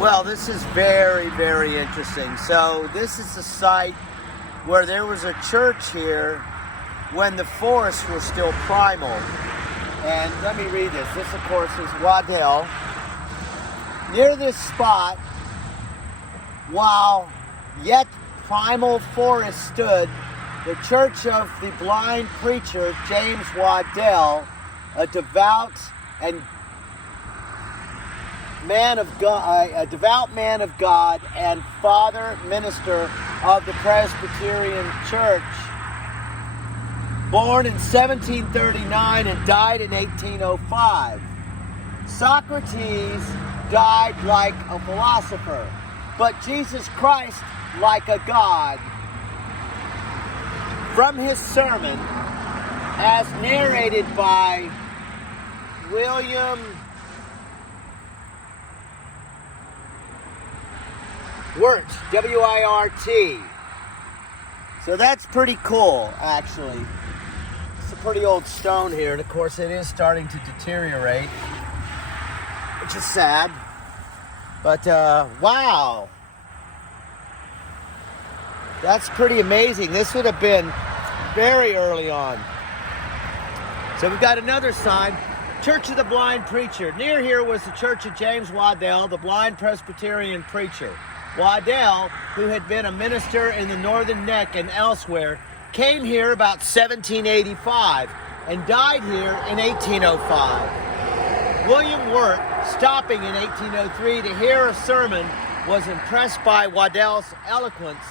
Well, this is very, very interesting. So this is the site where there was a church here when the forests were still primal. And let me read this. This, of course, is Waddel. Near this spot, while yet primal forest stood, the church of the blind preacher James Waddel, a devout man of God and father minister of the Presbyterian Church, born in 1739 and died in 1805. Socrates died like a philosopher, but Jesus Christ like a god. From his sermon, as narrated by William Wirt, W-I-R-T. So that's pretty cool, actually. It's a pretty old stone here, and of course it is starting to deteriorate, which is sad. But, wow. That's pretty amazing. This would have been very early on. So we've got another sign, Church of the Blind Preacher. Near here was the Church of James Waddel, the blind Presbyterian preacher. Waddel, who had been a minister in the Northern Neck and elsewhere, came here about 1785 and died here in 1805. William Wirt, stopping in 1803 to hear a sermon, was impressed by Waddel's eloquence.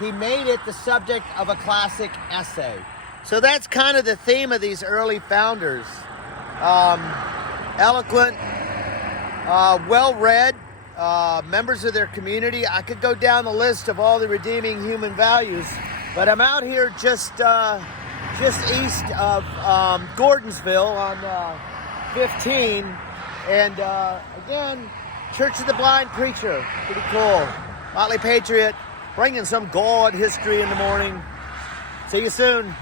He made it the subject of a classic essay. So that's kind of the theme of these early founders. Eloquent, well-read, members of thetheir community. I could go down the list of all the redeeming human values, but I'm out here just east of Gordonsville on 15, and again, Church of the Blind Preacher, pretty cool. Motley Patriot, bringing some God history in the morning. See you soon.